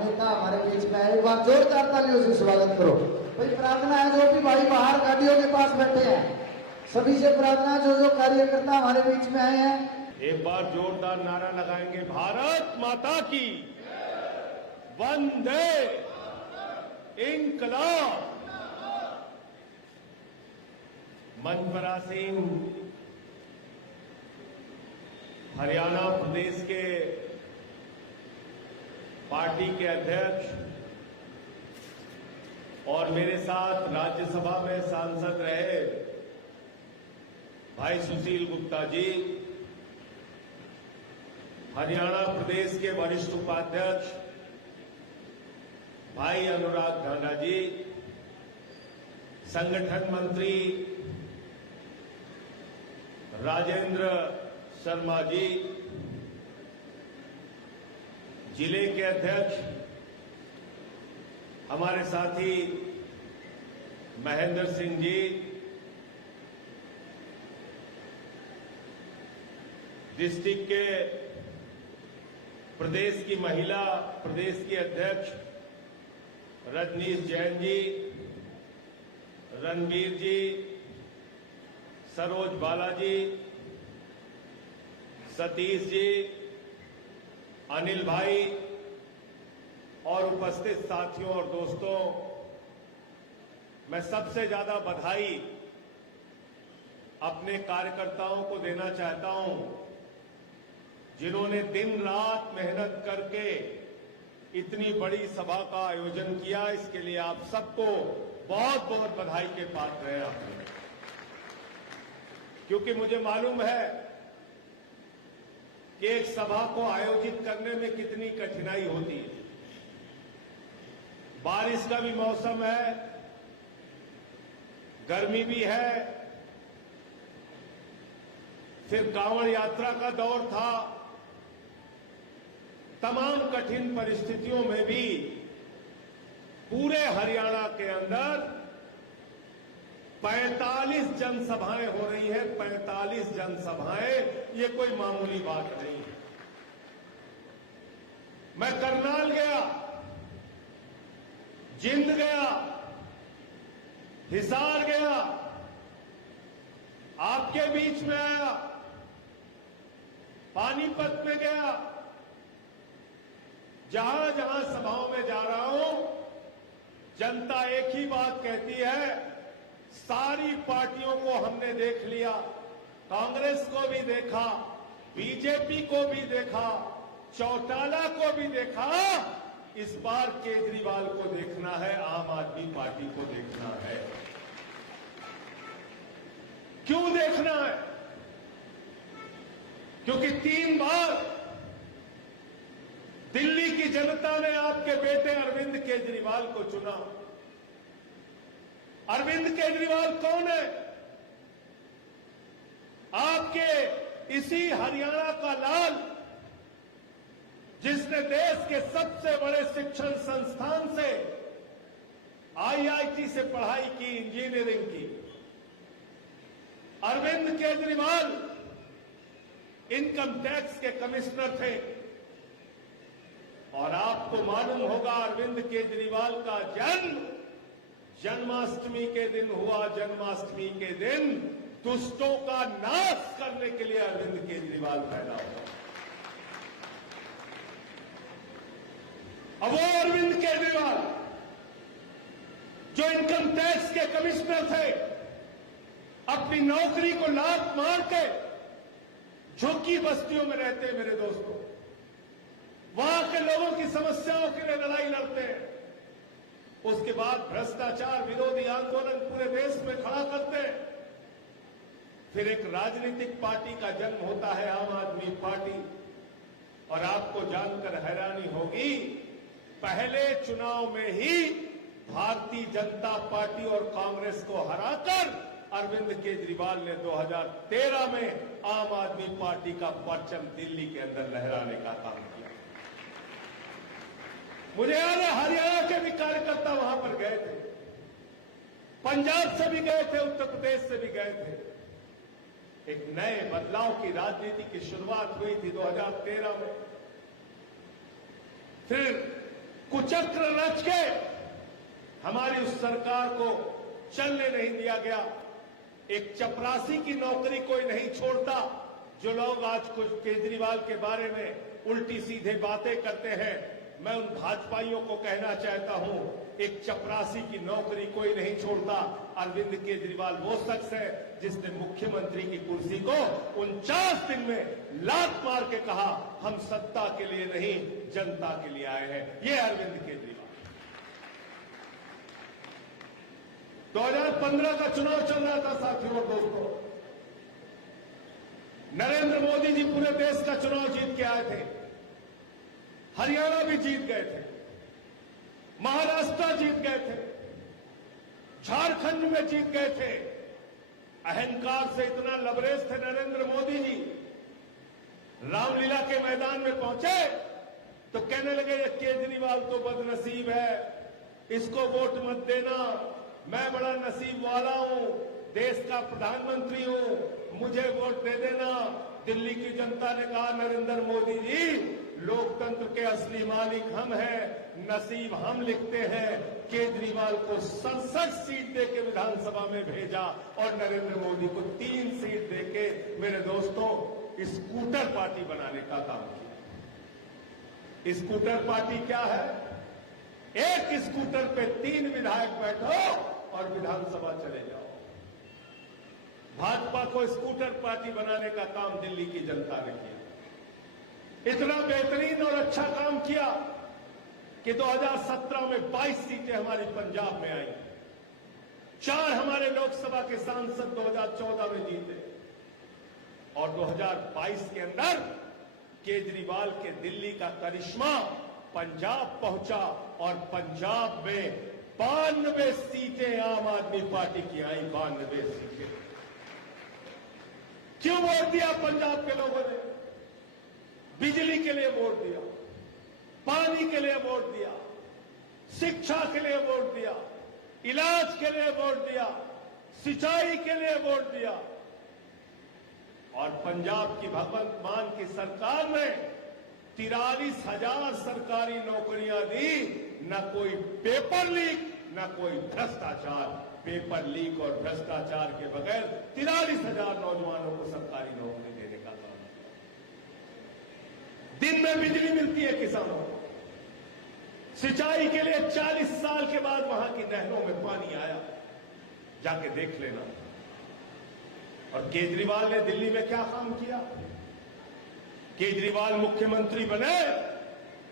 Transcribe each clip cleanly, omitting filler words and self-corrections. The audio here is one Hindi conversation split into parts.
नेता हमारे बीच में है। एक बार जोरदार तालियों से स्वागत करो। भाई प्रार्थना है जो भी भाई बाहर गाड़ियों के पास बैठे हैं सभी से प्रार्थना, जो कार्यकर्ता हमारे बीच में आए हैं एक बार जोरदार नारा लगाएंगे, भारत माता की वंदे इंकलाब। मनपरा सिंह हरियाणा प्रदेश के पार्टी के अध्यक्ष और मेरे साथ राज्यसभा में सांसद रहे भाई सुशील गुप्ता जी, हरियाणा प्रदेश के वरिष्ठ उपाध्यक्ष भाई अनुराग ढांडा जी, संगठन मंत्री राजेंद्र शर्मा जी, जिले के अध्यक्ष हमारे साथी महेंद्र सिंह जी, डिस्ट्रिक्ट के प्रदेश की महिला प्रदेश की अध्यक्ष रजनीश जैन जी, रणवीर जी, सरोज बालाजी, सतीश जी, अनिल भाई और उपस्थित साथियों और दोस्तों, मैं सबसे ज्यादा बधाई अपने कार्यकर्ताओं को देना चाहता हूं जिन्होंने दिन रात मेहनत करके इतनी बड़ी सभा का आयोजन किया। इसके लिए आप सबको बहुत बहुत बधाई के पात्र हैं आपने, क्योंकि मुझे मालूम है कि एक सभा को आयोजित करने में कितनी कठिनाई होती है। बारिश का भी मौसम है, गर्मी भी है, फिर कांवड़ यात्रा का दौर था। तमाम कठिन परिस्थितियों में भी पूरे हरियाणा के अंदर 45 जनसभाएं हो रही है। 45 जनसभाएं, ये कोई मामूली बात नहीं है। मैं करनाल गया, जिंद गया, हिसार गया, आपके बीच में आया, पानीपत में गया, जहां जहां सभाओं में जा रहा हूं, जनता एक ही बात कहती है, सारी पार्टियों को हमने देख लिया, कांग्रेस को भी देखा, बीजेपी को भी देखा, चौटाला को भी देखा, इस बार केजरीवाल को देखना है, आम आदमी पार्टी को देखना है। क्यों देखना है? क्योंकि 3 बार दिल्ली की जनता ने आपके बेटे अरविंद केजरीवाल को चुना। अरविंद केजरीवाल कौन है? आपके इसी हरियाणा का लाल, जिसने देश के सबसे बड़े शिक्षण संस्थान से आईआईटी से पढ़ाई की, इंजीनियरिंग की। अरविंद केजरीवाल इनकम टैक्स के कमिश्नर थे और आपको मालूम होगा अरविंद केजरीवाल का जन्म जन्माष्टमी के दिन हुआ। जन्माष्टमी के दिन दुष्टों का नाश करने के लिए अरविंद केजरीवाल पैदा हुआ। अब वो अरविंद केजरीवाल जो इनकम टैक्स के कमिश्नर थे, अपनी नौकरी को लात मार के झुग्गी बस्तियों में रहते हैं मेरे दोस्तों, वहां के लोगों की समस्याओं के लिए लड़ाई लड़ते हैं। उसके बाद भ्रष्टाचार विरोधी आंदोलन पूरे देश में खड़ा करते हैं। फिर एक राजनीतिक पार्टी का जन्म होता है, आम आदमी पार्टी। और आपको जानकर हैरानी होगी, पहले चुनाव में ही भारतीय जनता पार्टी और कांग्रेस को हराकर अरविंद केजरीवाल ने 2013 में आम आदमी पार्टी का परचम दिल्ली के अंदर लहराने का काम किया। मुझे याद है हरियाणा के भी कार्यकर्ता वहां पर गए थे, पंजाब से भी गए थे, उत्तर प्रदेश से भी गए थे। एक नए बदलाव की राजनीति की शुरुआत हुई थी 2013 में। फिर कुछ कुचक्र रच के हमारी उस सरकार को चलने नहीं दिया गया। एक चपरासी की नौकरी कोई नहीं छोड़ता। जो लोग आज कुछ केजरीवाल के बारे में उल्टी सीधे बातें करते हैं, मैं उन भाजपाइयों को कहना चाहता हूं, एक चपरासी की नौकरी कोई नहीं छोड़ता। अरविंद केजरीवाल वो शख्स है जिसने मुख्यमंत्री की कुर्सी को 49 दिन में लात मार के कहा, हम सत्ता के लिए नहीं जनता के लिए आए हैं। ये अरविंद केजरीवाल। 2015 का चुनाव चल रहा था साथियों और दोस्तों। नरेंद्र मोदी जी पूरे देश का चुनाव जीत के आए थे। हरियाणा भी जीत गए थे, महाराष्ट्र जीत गए थे, झारखंड में जीत गए थे। अहंकार से इतना लबरेज थे नरेंद्र मोदी जी, रामलीला के मैदान में पहुंचे तो कहने लगे ये केजरीवाल तो बदनसीब है, इसको वोट मत देना, मैं बड़ा नसीब वाला हूं, देश का प्रधानमंत्री हूं, मुझे वोट दे देना। दिल्ली की जनता ने कहा, नरेंद्र मोदी जी, लोकतंत्र के असली मालिक हम हैं, नसीब हम लिखते हैं। केजरीवाल को 67 सीट देके विधानसभा में भेजा और नरेंद्र मोदी को 3 सीट देके मेरे दोस्तों स्कूटर पार्टी बनाने का काम किया। स्कूटर पार्टी क्या है? एक स्कूटर पे 3 विधायक बैठो और विधानसभा चले जाओ। भाजपा को स्कूटर पार्टी बनाने का काम दिल्ली की जनता ने किया। इतना बेहतरीन और अच्छा काम किया कि 2017 में 22 सीटें हमारी पंजाब में आई, 4 हमारे लोकसभा के सांसद 2014 में जीते और 2022 के अंदर केजरीवाल के दिल्ली का करिश्मा पंजाब पहुंचा और पंजाब में 92 सीटें आम आदमी पार्टी की आई। 92 सीटें। क्यों वोट दिया पंजाब के लोगों ने? बिजली के लिए वोट दिया, पानी के लिए वोट दिया, शिक्षा के लिए वोट दिया, इलाज के लिए वोट दिया, सिंचाई के लिए वोट दिया। और पंजाब की भगवंत मान की सरकार ने 43,000 सरकारी नौकरियां दी। न कोई पेपर लीक, न कोई भ्रष्टाचार। पेपर लीक और भ्रष्टाचार के बगैर 43,000 नौजवानों को सरकारी नौकरी देने का काम किया। दिन में बिजली मिलती है किसानों को, सिंचाई के लिए 40 साल के बाद वहां की नहरों में पानी आया, जाके देख लेना। और केजरीवाल ने दिल्ली में क्या काम किया? केजरीवाल मुख्यमंत्री बने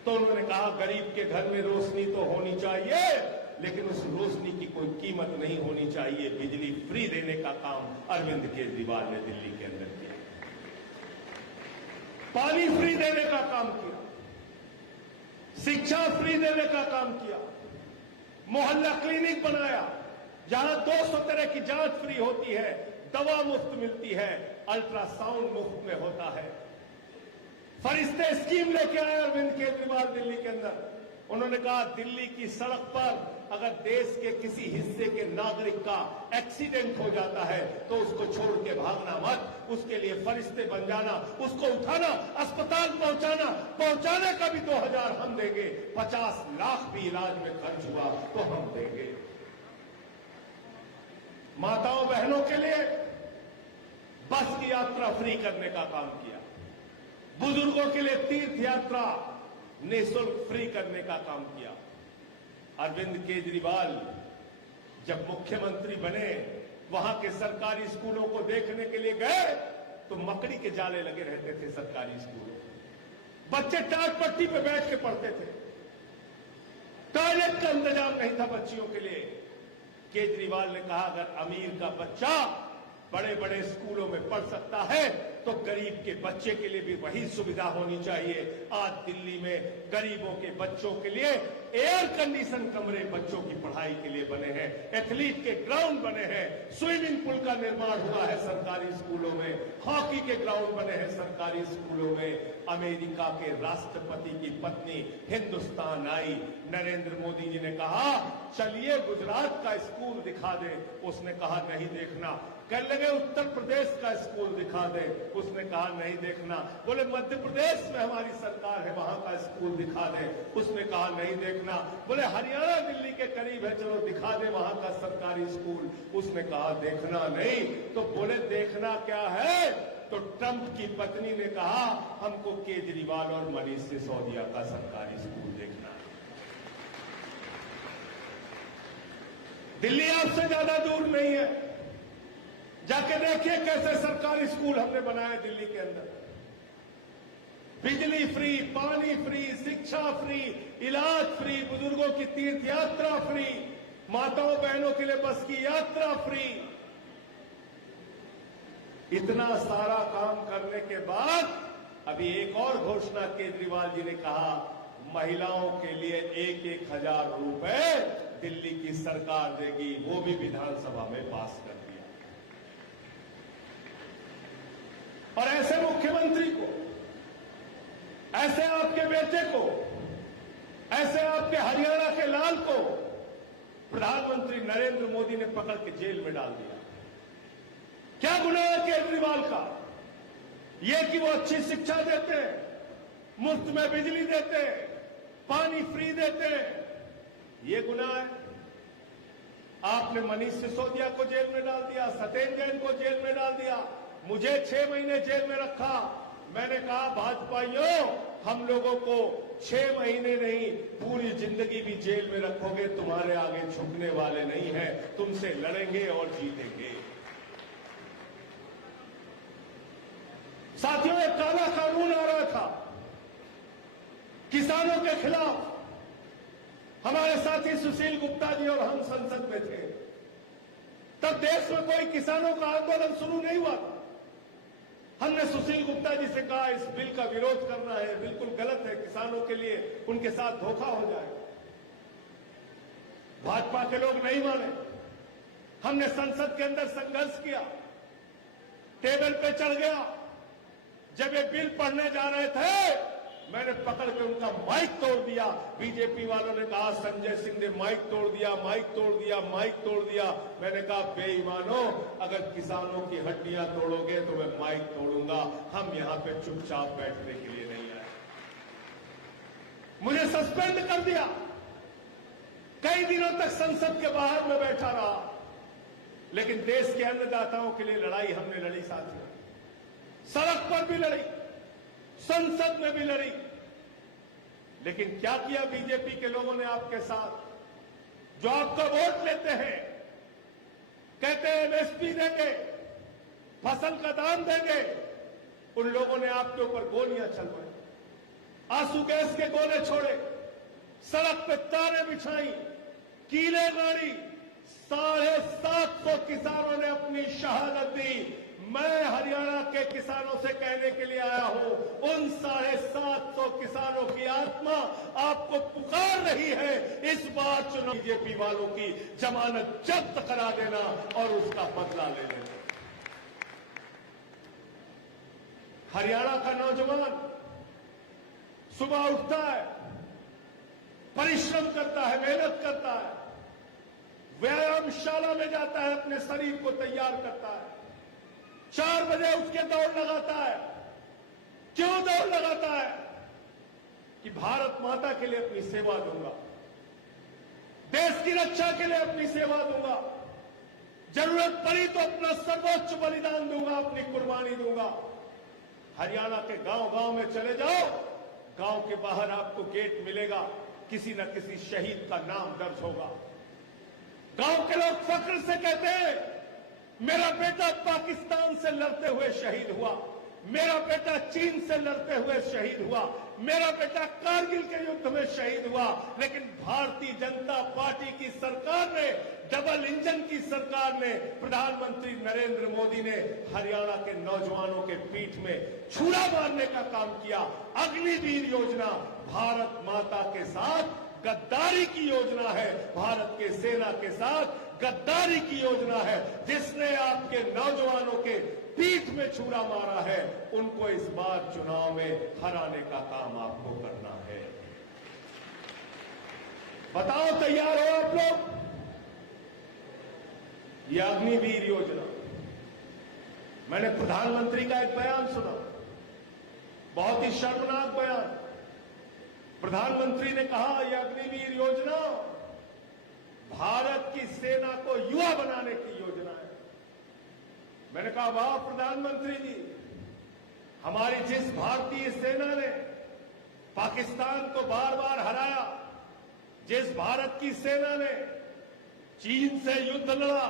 तो उन्होंने कहा गरीब के घर में रोशनी तो होनी चाहिए, लेकिन उस रोशनी की कोई कीमत नहीं होनी चाहिए। बिजली फ्री देने का काम अरविंद केजरीवाल ने दिल्ली के अंदर किया। पानी फ्री देने का काम किया, शिक्षा फ्री देने का काम किया, मोहल्ला क्लिनिक बनाया जहां 200 तरह की जांच फ्री होती है, दवा मुफ्त मिलती है, अल्ट्रासाउंड मुफ्त में होता है। फरिश्ते स्कीम लेके आए अरविंद केजरीवाल दिल्ली के अंदर। उन्होंने कहा दिल्ली की सड़क पर अगर देश के किसी हिस्से के नागरिक का एक्सीडेंट हो जाता है तो उसको छोड़ के भागना मत, उसके लिए फरिश्ते बन जाना, उसको उठाना, अस्पताल पहुंचाने का भी 2000 हम देंगे। 50 लाख भी इलाज में खर्च हुआ तो हम देंगे। माताओं बहनों के लिए बस की यात्रा फ्री करने का काम किया। बुजुर्गों के लिए तीर्थ यात्रा निःशुल्क फ्री करने का काम किया। अरविंद केजरीवाल जब मुख्यमंत्री बने, वहां के सरकारी स्कूलों को देखने के लिए गए तो मकड़ी के जाले लगे रहते थे सरकारी स्कूलों। बच्चे टाट पट्टी पे बैठ के पढ़ते थे, टॉयलेट का इंतजाम नहीं था बच्चियों के लिए। केजरीवाल ने कहा अगर अमीर का बच्चा बड़े बड़े स्कूलों में पढ़ सकता है तो गरीब के बच्चे के लिए भी वही सुविधा होनी चाहिए। आज दिल्ली में गरीबों के बच्चों के लिए एयर कंडीशन कमरे बच्चों की पढ़ाई के लिए बने हैं, एथलीट के ग्राउंड बने हैं, स्विमिंग पूल का निर्माण हुआ है सरकारी स्कूलों में, हॉकी के ग्राउंड बने हैं सरकारी स्कूलों में। अमेरिका के राष्ट्रपति की पत्नी हिंदुस्तान आई, नरेंद्र मोदी जी ने कहा चलिए गुजरात का स्कूल दिखा दे। उसने कहा नहीं देखना, कहने लगे उत्तर प्रदेश का स्कूल दिखा दे। उसने कहा नहीं देखना। बोले मध्य प्रदेश में हमारी सरकार है, वहां का स्कूल दिखा दे। उसने कहा नहीं देखना। बोले हरियाणा दिल्ली के करीब है, चलो दिखा दे वहां का सरकारी स्कूल। उसने कहा देखना नहीं। तो बोले देखना क्या है? तो ट्रंप की पत्नी ने कहा हमको केजरीवाल और मनीष सिसोदिया का सरकारी स्कूल देखना है। दिल्ली आपसे ज्यादा दूर नहीं है, जाके देखिए कैसे सरकारी स्कूल हमने बनाए दिल्ली के अंदर। बिजली फ्री, पानी फ्री, शिक्षा फ्री, इलाज फ्री, बुजुर्गों की तीर्थ यात्रा फ्री, माताओं बहनों के लिए बस की यात्रा फ्री। इतना सारा काम करने के बाद अभी एक और घोषणा केजरीवाल जी ने कहा, महिलाओं के लिए 1,000 रुपए दिल्ली की सरकार देगी, वो भी विधानसभा में पास कर दिया। और ऐसे मुख्यमंत्री को, ऐसे आपके बेटे को, ऐसे आपके हरियाणा के लाल को प्रधानमंत्री नरेंद्र मोदी ने पकड़ के जेल में डाल दिया। क्या गुनाह है केजरीवाल का? यह कि वो अच्छी शिक्षा देते हैं, मुफ्त में बिजली देते हैं, पानी फ्री देते हैं, ये गुनाह है। आपने मनीष सिसोदिया को जेल में डाल दिया, सत्येंद्र जैन को जेल में डाल दिया, मुझे 6 महीने जेल में रखा। मैंने कहा भाजपाइयों, हम लोगों को 6 महीने नहीं पूरी जिंदगी भी जेल में रखोगे, तुम्हारे आगे झुकने वाले नहीं हैं, तुमसे लड़ेंगे और जीतेंगे। साथियों, एक काला कानून आ रहा था किसानों के खिलाफ। हमारे साथी सुशील गुप्ता जी और हम संसद में थे, तब देश में कोई किसानों का आंदोलन शुरू नहीं हुआ। हमने सुशील गुप्ता जी से कहा इस बिल का विरोध करना है, बिल्कुल गलत है, किसानों के लिए उनके साथ धोखा हो जाए। भाजपा के लोग नहीं माने। हमने संसद के अंदर संघर्ष किया, टेबल पे चढ़ गया। जब ये बिल पढ़ने जा रहे थे, मैंने पकड़ के उनका माइक तोड़ दिया। बीजेपी वालों ने कहा संजय सिंह ने माइक तोड़ दिया, माइक तोड़ दिया, माइक तोड़ दिया। मैंने कहा बेईमानों, अगर किसानों की हड्डियां तोड़ोगे तो मैं माइक तोड़ूंगा। हम यहां पे चुपचाप बैठने के लिए नहीं आए। मुझे सस्पेंड कर दिया, कई दिनों तक संसद के बाहर में बैठा रहा। लेकिन देश के अन्नदाताओं के लिए लड़ाई हमने लड़ी साथियों, सड़क पर भी लड़ी, संसद में भी लड़ी। लेकिन क्या किया बीजेपी के लोगों ने आपके साथ? जो आपका वोट लेते हैं, कहते हैं एमएसपी देंगे, फसल का दाम देंगे, उन लोगों ने आपके ऊपर गोलियां चलवाई, आंसू गैस के गोले छोड़े, सड़क पे तारे बिछाई, कीले गाड़ी। 750 किसानों ने अपनी शहादत दी। मैं हरियाणा के किसानों से कहने के लिए आया हूं, उन 750 किसानों की आत्मा आपको पुकार रही है। इस बार चुनाव बीजेपी वालों की जमानत जब्त करा देना और उसका बदला ले लेना। हरियाणा का नौजवान सुबह उठता है, परिश्रम करता है, मेहनत करता है, व्यायामशाला में जाता है, अपने शरीर को तैयार करता है, 4 बजे उठ के दौड़ लगाता है। क्यों दौड़ लगाता है? कि भारत माता के लिए अपनी सेवा दूंगा, देश की रक्षा के लिए अपनी सेवा दूंगा, जरूरत पड़ी तो अपना सर्वोच्च बलिदान दूंगा, अपनी कुर्बानी दूंगा। हरियाणा के गांव-गांव में चले जाओ, गांव के बाहर आपको गेट मिलेगा, किसी न किसी शहीद का नाम दर्ज होगा। गांव के लोग फख्र से कहते हैं मेरा बेटा पाकिस्तान से लड़ते हुए शहीद हुआ, मेरा बेटा चीन से लड़ते हुए शहीद हुआ, मेरा बेटा कारगिल के युद्ध में शहीद हुआ। लेकिन भारतीय जनता पार्टी की सरकार ने, डबल इंजन की सरकार ने, प्रधानमंत्री नरेंद्र मोदी ने हरियाणा के नौजवानों के पीठ में छुरा मारने का काम किया। अग्निवीर योजना भारत माता के साथ गद्दारी की योजना है, भारत के सेना के साथ गद्दारी की योजना है। जिसने आपके नौजवानों के पीठ में छुरा मारा है, उनको इस बार चुनाव में हराने का काम आपको करना है। बताओ, तैयार हो आप लोग? यह अग्निवीर योजना मैंने प्रधानमंत्री का एक बयान सुना, बहुत ही शर्मनाक बयान। प्रधानमंत्री ने कहा यह अग्निवीर योजना भारत की सेना को युवा बनाने की योजना है। मैंने कहा वाह प्रधानमंत्री जी, हमारी जिस भारतीय सेना ने पाकिस्तान को बार बार हराया, जिस भारत की सेना ने चीन से युद्ध लड़ा,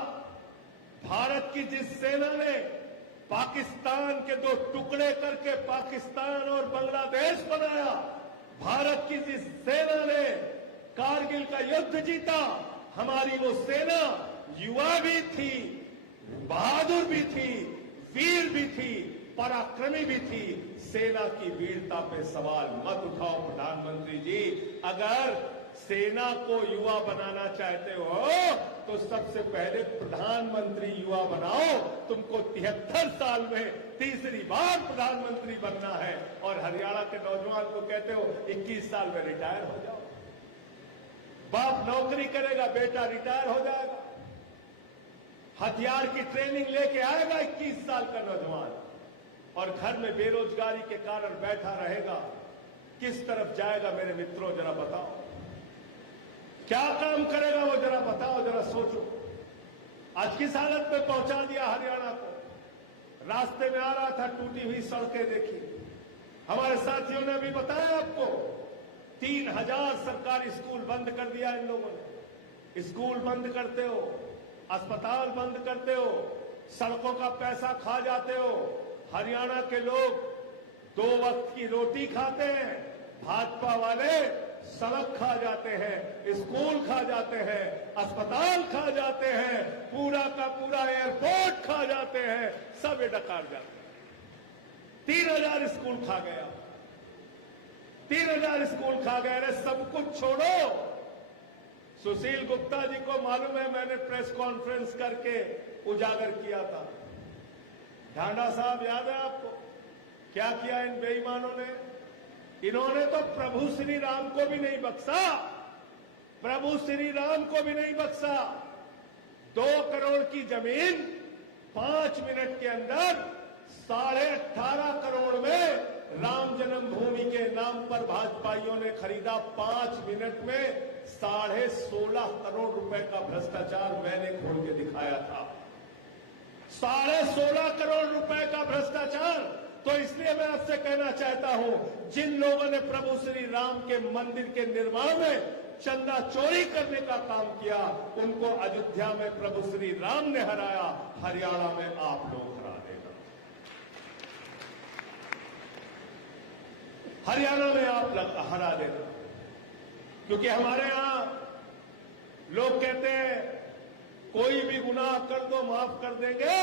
भारत की जिस सेना ने पाकिस्तान के दो टुकड़े करके पाकिस्तान और बांग्लादेश बनाया, भारत की जिस सेना ने कारगिल का युद्ध जीता, हमारी वो सेना युवा भी थी, बहादुर भी थी, वीर भी थी, पराक्रमी भी थी। सेना की वीरता पे सवाल मत उठाओ प्रधानमंत्री जी। अगर सेना को युवा बनाना चाहते हो तो सबसे पहले प्रधानमंत्री युवा बनाओ। तुमको 73 साल में तीसरी बार प्रधानमंत्री बनना है और हरियाणा के नौजवान को कहते हो 21 साल में रिटायर हो जाओ। बाप नौकरी करेगा, बेटा रिटायर हो जाएगा, हथियार की ट्रेनिंग लेके आएगा 21 साल का नौजवान, और घर में बेरोजगारी के कारण बैठा रहेगा। किस तरफ जाएगा मेरे मित्रों, जरा बताओ। क्या काम करेगा वो, जरा बताओ, जरा सोचो। आज किस हालत में पहुंचा दिया हरियाणा को। रास्ते में आ रहा था, टूटी हुई सड़कें देखी। हमारे साथियों ने भी बताया आपको, 3000 सरकारी स्कूल बंद कर दिया इन लोगों ने। स्कूल बंद करते हो, अस्पताल बंद करते हो, सड़कों का पैसा खा जाते हो। हरियाणा के लोग 2 वक्त की रोटी खाते हैं, भाजपा वाले सड़क खा जाते हैं, स्कूल खा जाते हैं, अस्पताल खा जाते हैं, पूरा का पूरा एयरपोर्ट खा जाते हैं, सब ये डकार जाते हैं। 3000 स्कूल खा गया, 3000 स्कूल खा गए। अरे सब कुछ छोड़ो, सुशील गुप्ता जी को मालूम है, मैंने प्रेस कॉन्फ्रेंस करके उजागर किया था। ढांडा साहब याद है आपको, क्या किया इन बेईमानों ने? इन्होंने तो प्रभु श्री राम को भी नहीं बख्शा, प्रभु श्री राम को भी नहीं बख्शा। 2 करोड़ की जमीन 5 मिनट के अंदर 18.5 करोड़ में राम जन्मभूमि के नाम पर भाजपाइयों ने खरीदा। 5 मिनट में 16.5 करोड़ रुपए का भ्रष्टाचार मैंने खोल के दिखाया था। 16.5 करोड़ रुपए का भ्रष्टाचार। तो इसलिए मैं आपसे कहना चाहता हूं, जिन लोगों ने प्रभु श्री राम के मंदिर के निर्माण में चंदा चोरी करने का काम किया, उनको अयोध्या में प्रभु श्री राम ने हराया, हरियाणा में आप लोग हरा देगा। हरियाणा में आप हरा देगा, क्योंकि हमारे यहां लोग कहते हैं कोई भी गुनाह कर दो माफ कर देंगे,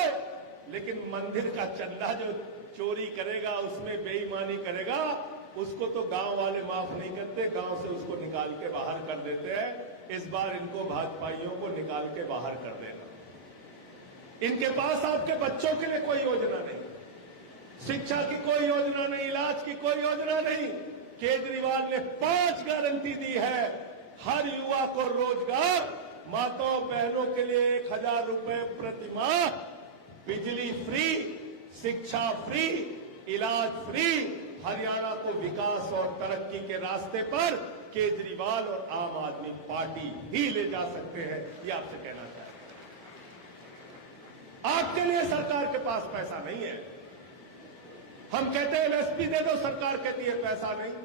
लेकिन मंदिर का चंदा जो चोरी करेगा, उसमें बेईमानी करेगा, उसको तो गांव वाले माफ नहीं करते, गांव से उसको निकाल के बाहर कर देते हैं। इस बार इनको भाजपाइयों को निकाल के बाहर कर देना। इनके पास आपके बच्चों के लिए कोई योजना नहीं, शिक्षा की कोई योजना नहीं, इलाज की कोई योजना नहीं। केजरीवाल ने 5 गारंटी दी है, हर युवा को रोजगार, माताओं बहनों के लिए 1000 रुपए प्रति माह, बिजली फ्री, शिक्षा फ्री, इलाज फ्री। हरियाणा को विकास और तरक्की के रास्ते पर केजरीवाल और आम आदमी पार्टी ही ले जा सकते हैं, ये आपसे कहना चाहते हैं। आपके लिए सरकार के पास पैसा नहीं है। हम कहते हैं एमएसपी दे दो, सरकार कहती है पैसा नहीं।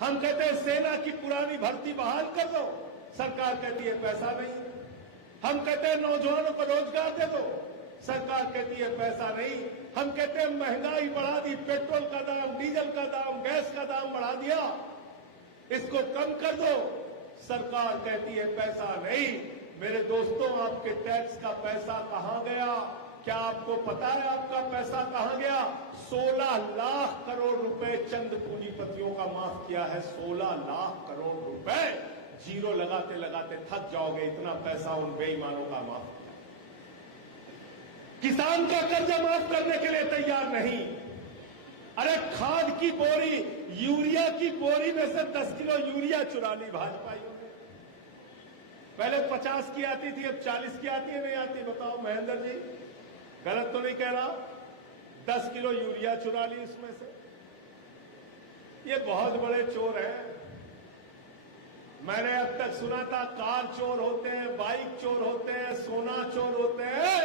हम कहते हैं सेना की पुरानी भर्ती बहाल कर दो, सरकार कहती है पैसा नहीं। हम कहते हैं नौजवानों को रोजगार दे दो, सरकार कहती है पैसा नहीं। हम कहते हैं महंगाई बढ़ा दी, पेट्रोल का दाम, डीजल का दाम, गैस का दाम बढ़ा दिया, इसको कम कर दो, सरकार कहती है पैसा नहीं। मेरे दोस्तों, आपके टैक्स का पैसा कहां गया? क्या आपको पता है आपका पैसा कहां गया? 16 लाख करोड़ रुपए चंद पूंजीपतियों का माफ किया है। 16 लाख करोड़ रुपए। जीरो लगाते लगाते थक जाओगे, इतना पैसा उन बेईमानों का माफ किया। किसान का कर्जा माफ करने के लिए तैयार नहीं। अरे खाद की बोरी, यूरिया की बोरी में से 10 किलो यूरिया चुरा ली भाजपाइयों ने। पहले 50 की आती थी, अब 40 की आती है, नहीं आती? बताओ महेंद्र जी, गलत तो नहीं कह रहा? 10 किलो यूरिया चुरा ली इसमें से। ये बहुत बड़े चोर हैं। मैंने अब तक सुना था कार चोर होते हैं, बाइक चोर होते हैं, सोना चोर होते हैं।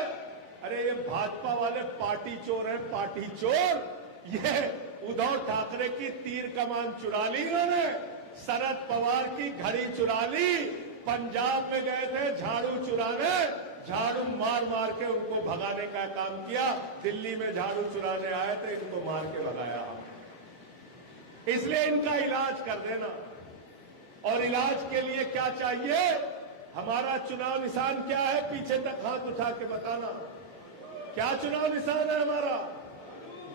अरे ये भाजपा वाले पार्टी चोर हैं, पार्टी चोर। ये उद्धव ठाकरे की तीर कमान चुरा ली इन्होंने, शरद पवार की घड़ी चुरा ली, पंजाब में गए थे झाड़ू चुराने, झाड़ू मार मार के उनको भगाने का काम किया। दिल्ली में झाड़ू चुराने आए थे, इनको मार के भगाया। इसलिए इनका इलाज कर देना। और इलाज के लिए क्या चाहिए? हमारा चुनाव निशान क्या है? पीछे तक हाथ उठा के बताना, क्या चुनाव निशान है हमारा?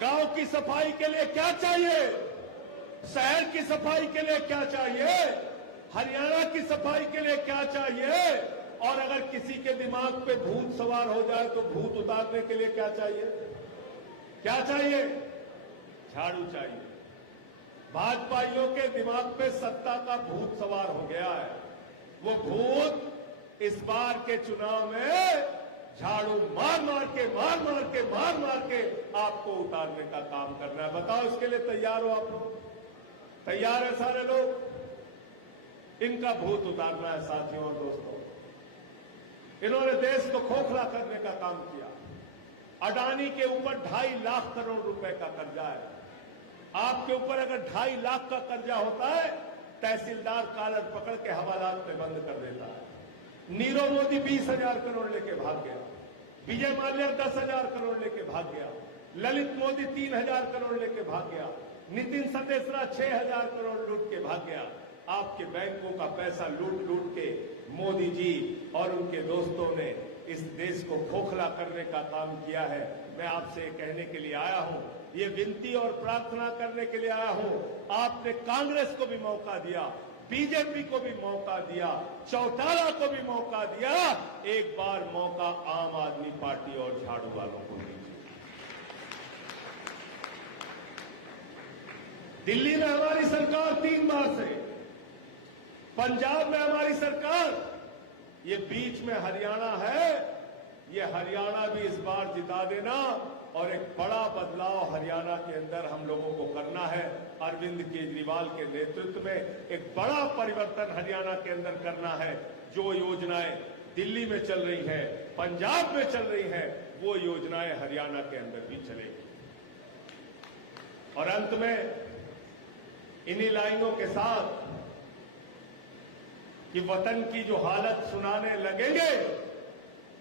गांव की सफाई के लिए क्या चाहिए? शहर की सफाई के लिए क्या चाहिए? हरियाणा की सफाई के लिए क्या चाहिए? और अगर किसी के दिमाग पे भूत सवार हो जाए तो भूत उतारने के लिए क्या चाहिए? क्या चाहिए? झाड़ू चाहिए। भाजपाइयों के दिमाग पे सत्ता का भूत सवार हो गया है। वो भूत इस बार के चुनाव में झाड़ू मार मार के आपको उतारने का काम करना है। बताओ, इसके लिए तैयार हो आप लोग? तैयार है सारे लोग? इनका भूत उतारना है साथियों और दोस्तों। इन्होंने देश को खोखला करने का काम किया। अडानी के ऊपर 2.5 लाख करोड़ रुपए का कर्जा है। आपके ऊपर अगर 2.5 लाख का कर्जा होता है, तहसीलदार कॉलर पकड़ के हवालात में बंद कर देता है। नीरव मोदी 20,000 करोड़ लेके भाग गया, विजय माल्या 10,000 करोड़ लेके भाग गया, ललित मोदी 3,000 करोड़ लेके भाग गया, नितिन सतेश्रा 6,000 करोड़ लूट के भाग गया। आपके बैंकों का पैसा लूट लूट के मोदी जी और उनके दोस्तों ने इस देश को खोखला करने का काम किया है। मैं आपसे कहने के लिए आया हूं, ये विनती और प्रार्थना करने के लिए आया हूं। आपने कांग्रेस को भी मौका दिया, बीजेपी को भी मौका दिया, चौटाला को भी मौका दिया। एक बार मौका आम आदमी पार्टी और झाड़ू वालों को दीजिए। दिल्ली में हमारी सरकार 3 बार से, पंजाब में हमारी सरकार, ये बीच में हरियाणा है, ये हरियाणा भी इस बार जिता देना। और एक बड़ा बदलाव हरियाणा के अंदर हम लोगों को करना है। अरविंद केजरीवाल के नेतृत्व में एक बड़ा परिवर्तन हरियाणा के अंदर करना है। जो योजनाएं दिल्ली में चल रही हैं, पंजाब में चल रही हैं, वो योजनाएं हरियाणा के अंदर भी चलेगी। और अंत में इन्हीं लाइनों के साथ कि वतन की जो हालत सुनाने लगेंगे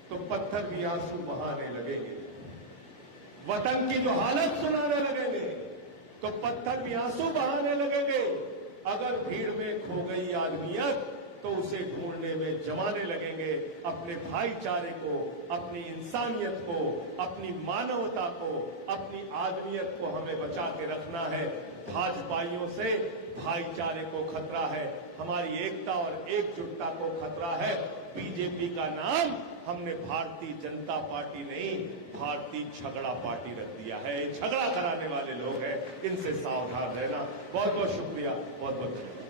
तो पत्थर भी आंसू बहाने लगेंगे। वतन की जो हालत सुनाने लगेंगे तो पत्थर भी आंसू बहाने लगेंगे। अगर भीड़ में खो गई आदमियत तो उसे ढूंढने में जमाने लगेंगे। अपने भाईचारे को, अपनी इंसानियत को, अपनी मानवता को, अपनी आदमियत को हमें बचा के रखना है। भाजपाइयों से भाईचारे को खतरा है, हमारी एकता और एकजुटता को खतरा है। बीजेपी का नाम हमने भारतीय जनता पार्टी नहीं, भारतीय झगड़ा पार्टी रख दिया है। झगड़ा कराने वाले लोग हैं, इनसे सावधान रहना। बहुत बहुत शुक्रिया, बहुत बहुत शुक्रिया।